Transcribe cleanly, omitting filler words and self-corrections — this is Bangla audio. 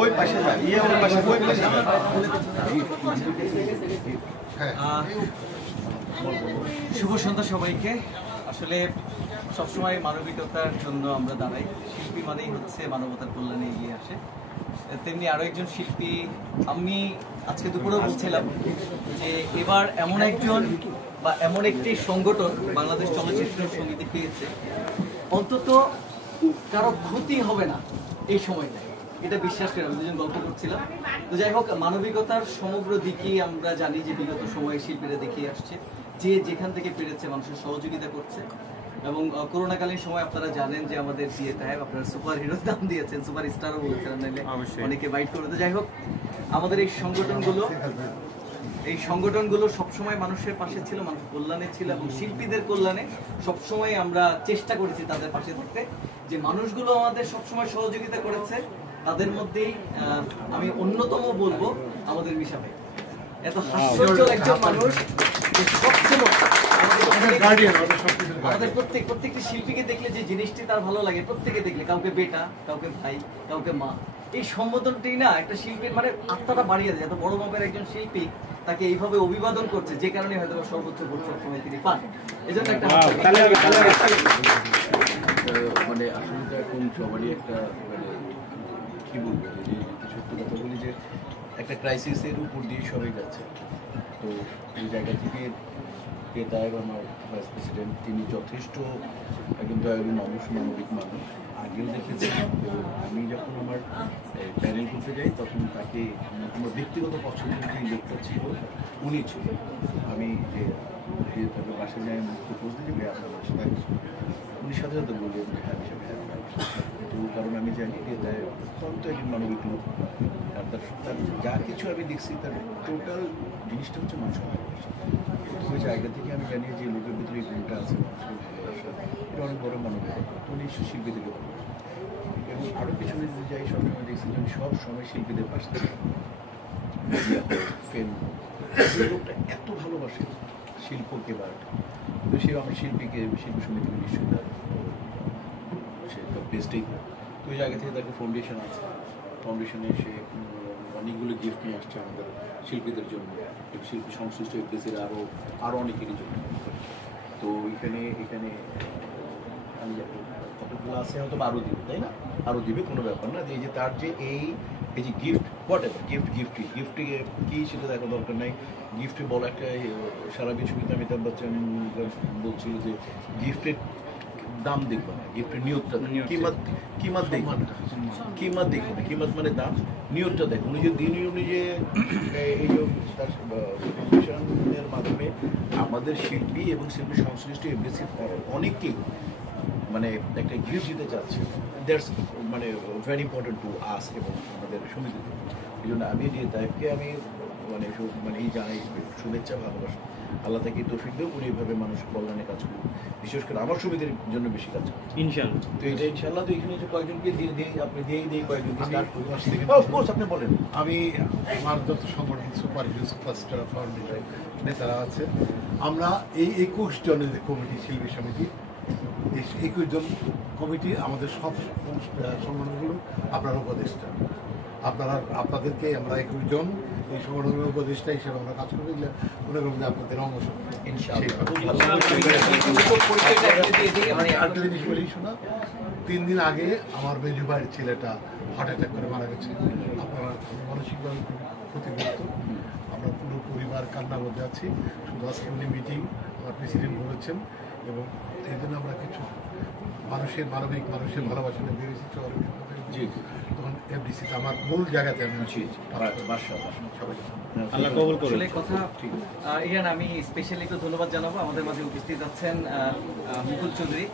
ওই পাশে যান, ওই পাশে যান। শুভ সন্ধ্যা সবাইকে। আসলে সবসময় মানবিকতার জন্য আমরা দাঁড়াই। শিল্পী মানেই হচ্ছে মানবতার কল্যাণে এগিয়ে আসে। তেমনি আরো একজন শিল্পী, আমি আজকে দুপুরেও বলছিলাম যে এবার এমন একজন বা এমন একটি সংগঠন বাংলাদেশ চলচ্চিত্র সমিতি পেয়েছে, অন্তত কারো ক্ষতি হবে না এই সময়টায়, এটা বিশ্বাস করে আমি দুজন গল্প করছিলাম। তো যাই হোক, মানবিকতার সমগ্র দিকেই আমরা জানি যে বিগত সময়ে শিল্পীরা দেখিয়ে আসছে যে যেখান থেকে পেরেছে মানুষের সহযোগিতা করছে। এবং করোনাকালীন সময় আপনারা জানেন যে আমাদের জিএ আপনারা সুপার হিরো নাম দিয়েছেন, সুপার স্টারও বলেছেন, নাইলে অনেকে বাইট করে। তো যাই হোক, আমাদের এই সংগঠনগুলো সবসময় মানুষের পাশে ছিল, মানুষের কল্যাণে ছিল এবং শিল্পীদের কল্যাণে সবসময় আমরা চেষ্টা করেছি তাদের পাশে থাকতে। যে মানুষগুলো আমাদের সবসময় সহযোগিতা করেছে তাদের মধ্যেই আমি অন্যতম বলবো আমাদের মিশা ভাই। এত হাস্যজ্জ্বল একজন মানুষ, আমাদের প্রত্যেকটি শিল্পীকে দেখলে যে জিনিসটি তার ভালো লাগে, প্রত্যেকে দেখলে, কাউকে বেটা, কাউকে ভাই, কাউকে মা, এই সম্বোধনটি না একটা শিল্পীর মানে আত্মাটা বাড়িয়ে দেয়। এত বড় মাপের একজন শিল্পী তাকে এইভাবে অভিবাদন করছে, যে কারণে হয়তো সর্বোচ্চ ভোট সবসময় তিনি পান। এই জন্য একটা মানে আসলে তো এখন সবারই একটা মানে কি বলবো, যে সত্য কথা বলি যে একটা ক্রাইসিসের উপর দিয়ে সবাই যাচ্ছে। তো এই জায়গা থেকে তাইব আমার ভাইস প্রেসিডেন্ট, তিনি যথেষ্ট একজন দয়ালু মানুষ, মানবিক মানুষ, আগেও দেখেছি। তো আমি যখন আমার প্যানেল করতে যাই তখন তাকে আমার ব্যক্তিগত পছন্দের যে লোকটা ছিল উনি ছিল। আমি যে তাদের বাসায় যাই প্রপোজ দিই যে আপনার বাসায়, উনি সাথে সাথে বললেন যে হ্যাঁ হিসাবে হ্যাঁ। তো কারণ আমি জানি যে তাই অত্যন্ত একজন মানবিক লোক, আর তার যা কিছু আমি দেখছি তার টোটাল জিনিসটা হচ্ছে মানুষ ভালোবাসা। ওই জায়গা থেকে আমি জানি যে লোকের ভিতরে এই গুণটা আছে, মানুষের ভালোবাসা, এটা অনেক বড় মানবিকতা। তো উনি শিল্পীদেরকে ভালোবাসেন। এবং আরও পিছনে যদি যাই, সবসময় দেখছি যে আমি সব সময় শিল্পীদের পাশে ফেল লোকটা এত ভালোবাসে শিল্পকে বা তো সে আমার শিল্পী সমিতিকে নিশ্চয়ই তার সে তার বেস্টেই করে। তো ওই জায়গা থেকে তাকে ফাউন্ডেশন আছে, ফাউন্ডেশনে সে অনেকগুলো গিফট নিয়ে আসছে আমাদের শিল্পীদের জন্য, শিল্পী সংশ্লিষ্ট দেশের আরও অনেকেরই জন্য। তো এখানে আমি কতগুলো আছে হয়তো আরও দিবে, তাই না? আরও দিবে, কোনো ব্যাপার না। এই যে তার যে এই যে গিফট, হোয়াট এভার গিফট কি সেটা দেখা দরকার নাই। গিফটে বলা একটা সারা বিশ্ববিদ্যালয় অমিতাভ বচ্চন বলছিল যে গিফটের দাম দেখবো না, গিফটের নিয়তটা, কিমাত দেখবো না, কিমাত মানে দাম, নিয়তটা দেখো। উনি যে উনি যে এই তার ফাউন্ডেশনের মাধ্যমে আমাদের শিল্পী এবং শিল্পী সংশ্লিষ্ট এমবিসি অনেককেই মানে একটা গিফট দিতে চাচ্ছে। দ্যাটস মানে ভেরি ইম্পর্টেন্ট টু আস এবং আমাদের সমিতিতে। এই জন্য আমি যে তাইবকে আমি মানে এই জানাই শুভেচ্ছা, ভালোবাসা। আল্লাহ তাকে তৌফিক দেব, উনি এইভাবে মানুষের কল্যাণে কাজ করুন, বিশেষ করে আমার সমিতির জন্য বেশি কাজ করুন ইনশাআল্লাহ। তো এটা ইনশাআল্লাহ। তো এখানে যে কয়েকজনকে আপনি দিয়েই কয়েকজনকে স্টার্ট করুন। অফকোর্স আপনি বলেন। আমি আমার যত সংগঠন সুপারস্টার ফাউন্ডেশন নেতারা আছে, আমরা এই 21 জনের কমিটি, শিল্পী সমিতি, এই 21 জন কমিটি আমাদের সব সংগঠনগুলো আপনার উপদেষ্টা, আপনাদেরকে আমরা 21 জন এই সংগঠনের উপদেষ্টা হিসেবে আমরা কাজ করে দিলে মনে করুন যে আপনাদের অংশ। একটা জিনিস বলি শোনা, 3 দিন আগে আমার মেজু ভাইয়ের ছেলেটা হার্ট অ্যাটাক করে মারা গেছে। আপনারা মানসিকভাবে খুব ক্ষতিগ্রস্ত, আমরা পুরো পরিবার কান্নার মধ্যে আছি। শুধু আজকে উনি মিটিং আমার প্রেসিডেন্ট বলেছেন, এবং এই জন্য আমরা কিছু মানুষের ভালোবাসা নিয়ে বেরিয়েছি শহরের তখন এফডিসিতে আমার মূল জায়গাতে আমি আছি। সবাই আল্লাহ কবুল করুন। কথা ইরান, আমি স্পেশালি একটু ধন্যবাদ জানাবো, আমাদের মাঝে উপস্থিত আছেন মুকুল চৌধুরী।